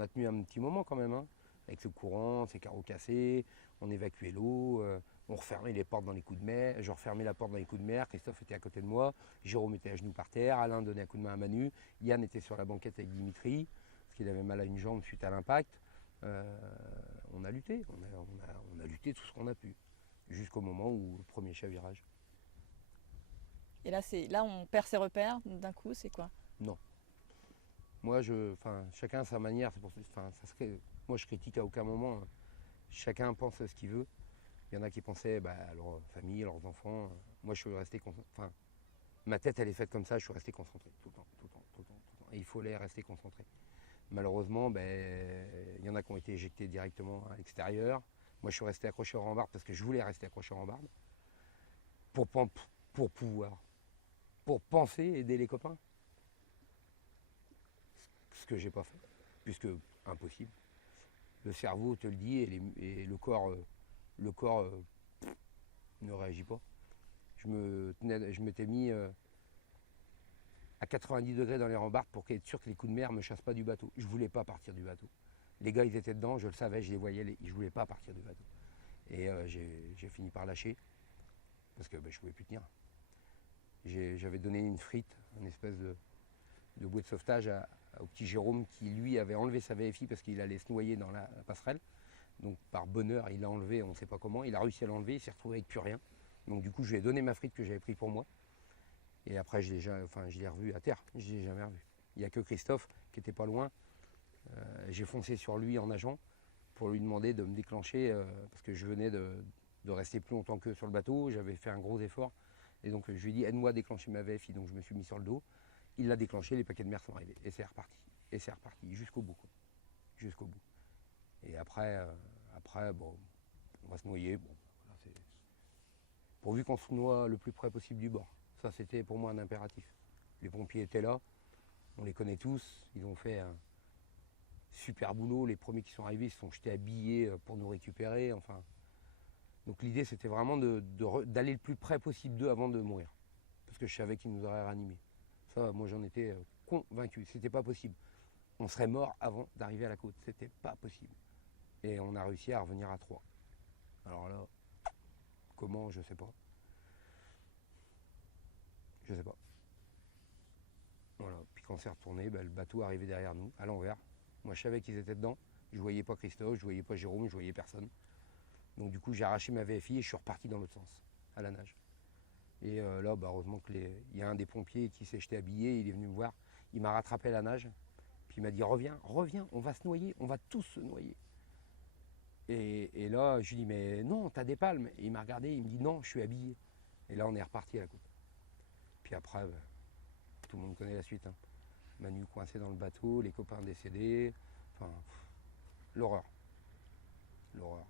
On a tenu un petit moment quand même, hein, avec ce courant, ces carreaux cassés, on évacuait l'eau, on refermait les portes dans les coups de mer, je refermais la porte dans les coups de mer, Christophe était à côté de moi, Jérôme était à genoux par terre, Alain donnait un coup de main à Manu, Yann était sur la banquette avec Dimitri, parce qu'il avait mal à une jambe suite à l'impact. On a lutté, on a lutté tout ce qu'on a pu, jusqu'au moment où le premier chavirage. Et là, on perd ses repères d'un coup, c'est quoi? Non. Moi, chacun a sa manière. Moi, je critique à aucun moment, hein. Chacun pense à ce qu'il veut. Il y en a qui pensaient à leur famille, à leurs enfants. Moi, je suis resté concentré. Enfin, ma tête, elle est faite comme ça. Je suis resté concentré tout le temps, tout le temps, tout le temps, tout le temps. Et il fallait rester concentré. Malheureusement, il y en a qui ont été éjectés directement à l'extérieur. Moi, je suis resté accroché aux rambardes parce que je voulais rester accroché aux rambardes pour, pour pouvoir, pour penser aider les copains. Ce que j'ai pas fait, puisque impossible. Le cerveau te le dit et le corps, ne réagit pas. Je m'étais mis à 90 degrés dans les rambardes pour être sûr que les coups de mer ne me chassent pas du bateau. Je ne voulais pas partir du bateau. Les gars, ils étaient dedans, je le savais, je les voyais, je ne voulais pas partir du bateau. Et j'ai fini par lâcher, parce que je ne pouvais plus tenir. J'avais donné une frite, une espèce de bouée de sauvetage au petit Jérôme qui, lui, avait enlevé sa VFI parce qu'il allait se noyer dans la passerelle. Donc, par bonheur, il l'a enlevé, on ne sait pas comment. Il a réussi à l'enlever, il s'est retrouvé avec plus rien. Donc, du coup, je lui ai donné ma frite que j'avais pris pour moi. Et après, je l'ai revu à terre. Je ne l'ai jamais revu. Il n'y a que Christophe qui n'était pas loin. J'ai foncé sur lui en nageant pour lui demander de me déclencher parce que je venais de rester plus longtemps que sur le bateau. J'avais fait un gros effort. Et donc, je lui ai dit, aide-moi à déclencher ma VFI. Donc, je me suis mis sur le dos. Il l'a déclenché, les paquets de mer sont arrivés. Et c'est reparti. Et c'est reparti jusqu'au bout. Quoi. Jusqu'au bout. Et après, bon, on va se noyer. Bon, voilà, pourvu qu'on se noie le plus près possible du bord. Ça, c'était pour moi un impératif. Les pompiers étaient là, on les connaît tous, ils ont fait un super boulot. Les premiers qui sont arrivés, ils se sont jetés à billets pour nous récupérer. Enfin. Donc l'idée, c'était vraiment d'aller le plus près possible d'eux avant de mourir. Parce que je savais qu'ils nous auraient réanimés. Ça, moi, j'en étais convaincu. C'était pas possible. On serait mort avant d'arriver à la côte. C'était pas possible. Et on a réussi à revenir à 3. Alors là, comment, je sais pas. Je sais pas. Voilà. Puis quand on s'est retourné, le bateau arrivait derrière nous, à l'envers. Moi, je savais qu'ils étaient dedans. Je voyais pas Christophe, je voyais pas Jérôme, je voyais personne. Donc du coup, j'ai arraché ma VFI et je suis reparti dans l'autre sens, à la nage. Et là, heureusement qu'il y a un des pompiers qui s'est jeté à billets, il est venu me voir. Il m'a rattrapé à la nage. Puis il m'a dit, reviens, reviens, on va se noyer, on va tous se noyer. Et là, je lui dis, mais non, t'as des palmes. Et il m'a regardé, il me dit, non, je suis habillé. Et là, on est reparti à la côte. Puis après, tout le monde connaît la suite. Hein. Manu coincé dans le bateau, les copains décédés. Enfin, l'horreur. L'horreur.